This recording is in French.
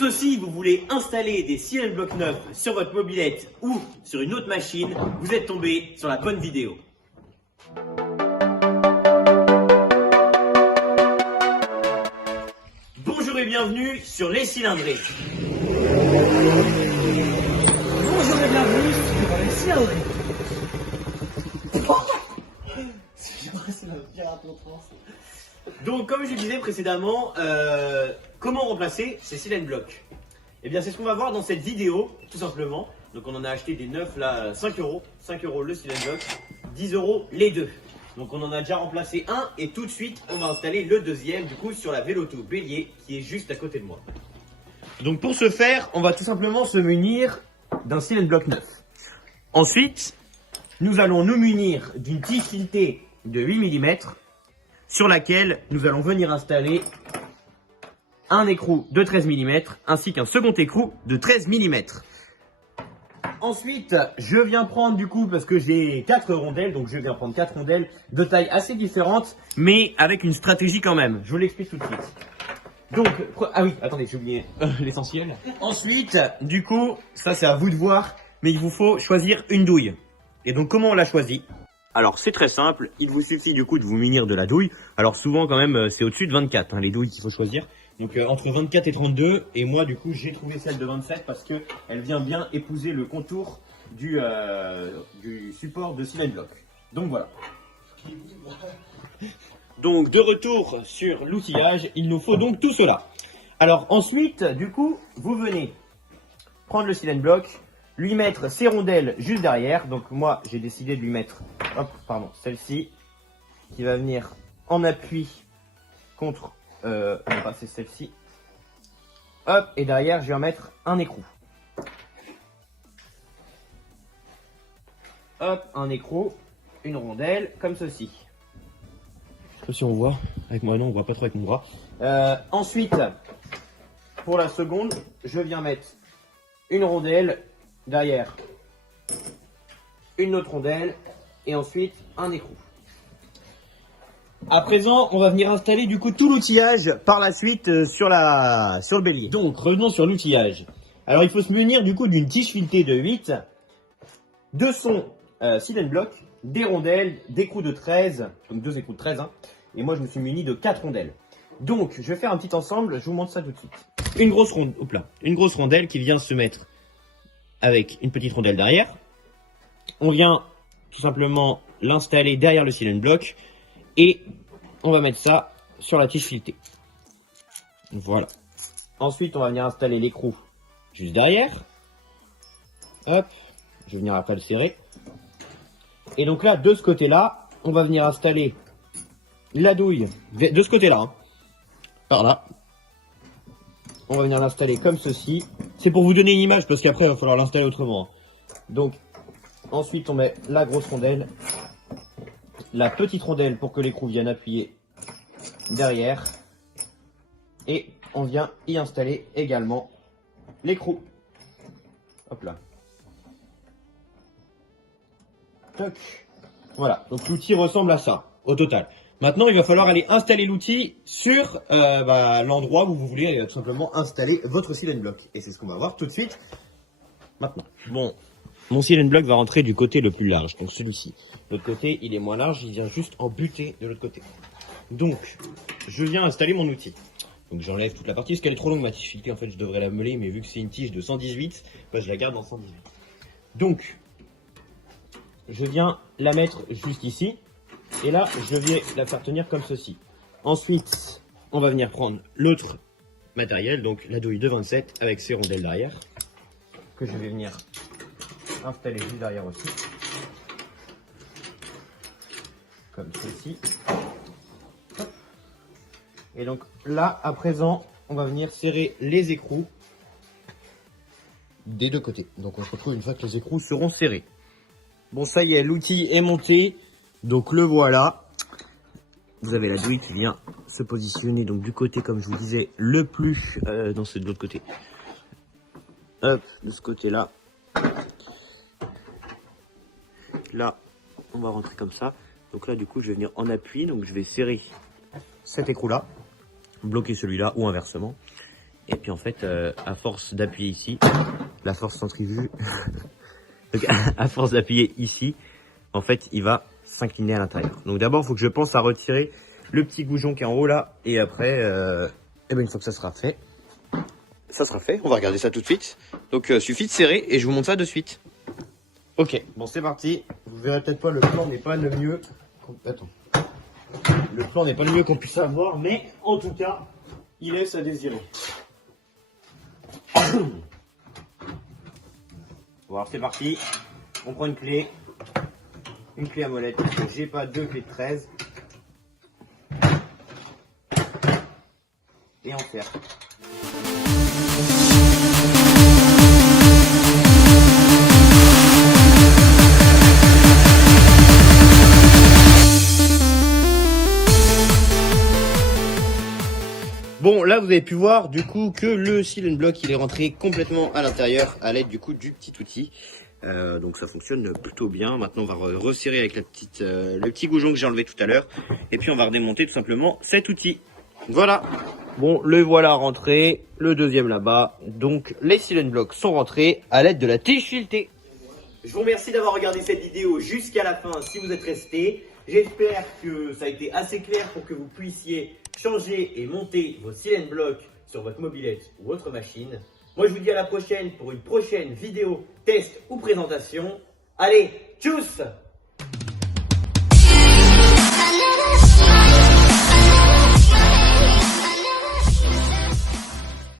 Vous aussi, vous voulez installer des Silent Block neufs sur votre mobilette ou sur une autre machine, vous êtes tombé sur la bonne vidéo. Bonjour et bienvenue sur Les Cylindrés. Bonjour et bienvenue sur Les Cylindrés. Donc comme je disais précédemment, comment remplacer ces Silent Block? Eh bien c'est ce qu'on va voir dans cette vidéo, tout simplement. Donc on en a acheté des neufs là, 5 euros. 5 euros le Silent Block, 10 euros les deux. Donc on en a déjà remplacé un et tout de suite on va installer le deuxième du coup sur la Véloto Bélier qui est juste à côté de moi. Donc pour ce faire, on va tout simplement se munir d'un Silent Block neuf. Ensuite, nous allons nous munir d'une tige filetée de 8 mm sur laquelle nous allons venir installer un écrou de 13 mm ainsi qu'un second écrou de 13 mm. Ensuite, je viens prendre du coup, parce que j'ai 4 rondelles, donc je viens prendre 4 rondelles de taille assez différentes, mais avec une stratégie quand même. Je vous l'explique tout de suite. Donc, ah oui, attendez, j'ai oublié l'essentiel. Ensuite, du coup, ça c'est à vous de voir, mais il vous faut choisir une douille. Et donc, comment on la choisit? Alors, c'est très simple, il vous suffit du coup de vous munir de la douille. Alors souvent quand même, c'est au-dessus de 24, les douilles qu'il faut choisir. Donc entre 24 et 32, et moi du coup j'ai trouvé celle de 27 parce que elle vient bien épouser le contour du support de Silent Block. Donc voilà. Donc de retour sur l'outillage, il nous faut donc tout cela. Alors ensuite, du coup, vous venez prendre le Silent Block, lui mettre ses rondelles juste derrière. Donc moi j'ai décidé de lui mettre, celle-ci qui va venir en appui contre, c'est celle-ci. Hop, et derrière je vais en mettre un écrou. Hop, un écrou, une rondelle, comme ceci. Je sais pas si on voit, avec moi non, on voit pas trop avec mon bras. Ensuite, pour la seconde, je viens mettre une rondelle derrière, une autre rondelle, et ensuite un écrou. À présent, on va venir installer du coup tout l'outillage par la suite sur le bélier. Donc, revenons sur l'outillage. Alors, il faut se munir du coup d'une tige filetée de 8, de son Silent Block, des rondelles, d'écrous de 13, donc 2 écrous de 13, et moi je me suis muni de 4 rondelles. Donc, je vais faire un petit ensemble, je vous montre ça tout de suite. Une grosse rondelle qui vient se mettre avec une petite rondelle derrière. On vient tout simplement l'installer derrière le Silent Block. Et on va mettre ça sur la tige filetée. Voilà. Ensuite, on va venir installer l'écrou juste derrière. Hop. Je vais venir après le serrer. Et donc là, de ce côté-là, on va venir installer la douille. De ce côté-là. Par là. On va venir l'installer comme ceci. C'est pour vous donner une image parce qu'après, il va falloir l'installer autrement. Donc, ensuite, on met la grosse rondelle. La petite rondelle pour que l'écrou vienne appuyer derrière. Et on vient y installer également l'écrou. Hop là. Toc. Voilà, donc l'outil ressemble à ça, au total. Maintenant, il va falloir aller installer l'outil sur l'endroit où vous voulez tout simplement installer votre Silent Block. Et c'est ce qu'on va voir tout de suite, maintenant. Bon. Mon Silent Block va rentrer du côté le plus large, donc celui-ci. L'autre côté, il est moins large, il vient juste en buter de l'autre côté. Donc, je viens installer mon outil. Donc j'enlève toute la partie, parce qu'elle est trop longue ma tige filetée, en fait je devrais la meuler, mais vu que c'est une tige de 118, je la garde en 118. Donc, je viens la mettre juste ici, et là, je vais la faire tenir comme ceci. Ensuite, on va venir prendre l'autre matériel, donc la douille de 27, avec ses rondelles derrière, que je vais venir installer juste derrière aussi, comme ceci. Et donc là, à présent, on va venir serrer les écrous des deux côtés. Donc on se retrouve une fois que les écrous seront serrés. Bon, ça y est, l'outil est monté, donc le voilà. Vous avez la douille qui vient se positionner donc du côté, comme je vous disais, le plus dans de l'autre côté. Hop, de ce côté-là. Là, on va rentrer comme ça. Donc là, du coup, je vais venir en appui. Donc je vais serrer cet écrou-là, bloquer celui-là ou inversement. Et puis en fait, à force d'appuyer ici, la force centrifuge, donc, à force d'appuyer ici, en fait, il va s'incliner à l'intérieur. Donc d'abord, il faut que je pense à retirer le petit goujon qui est en haut là. Et après, et ben une fois que ça sera fait, on va regarder ça tout de suite. Donc suffit de serrer et je vous montre ça de suite. Ok, bon c'est parti. Vous verrez peut-être pas, le plan n'est pas le mieux. Attends. Le plan n'est pas le mieux qu'on puisse avoir, mais en tout cas, il laisse à désirer. Bon alors c'est parti. On prend une clé à molette. J'ai pas deux clés de 13. Et on serre. Bon, là vous avez pu voir du coup que le silent block il est rentré complètement à l'intérieur à l'aide du coup du petit outil. Donc ça fonctionne plutôt bien. Maintenant on va resserrer avec le petit goujon que j'ai enlevé tout à l'heure. Et puis on va redémonter tout simplement cet outil. Voilà. Bon, le voilà rentré. Le deuxième là-bas. Donc les silent blocks sont rentrés à l'aide de la tige filetée. Je vous remercie d'avoir regardé cette vidéo jusqu'à la fin si vous êtes resté. J'espère que ça a été assez clair pour que vous puissiez changer et monter vos silent blocks sur votre mobilette ou votre machine. Moi je vous dis à la prochaine pour une prochaine vidéo, test ou présentation. Allez, tchuss!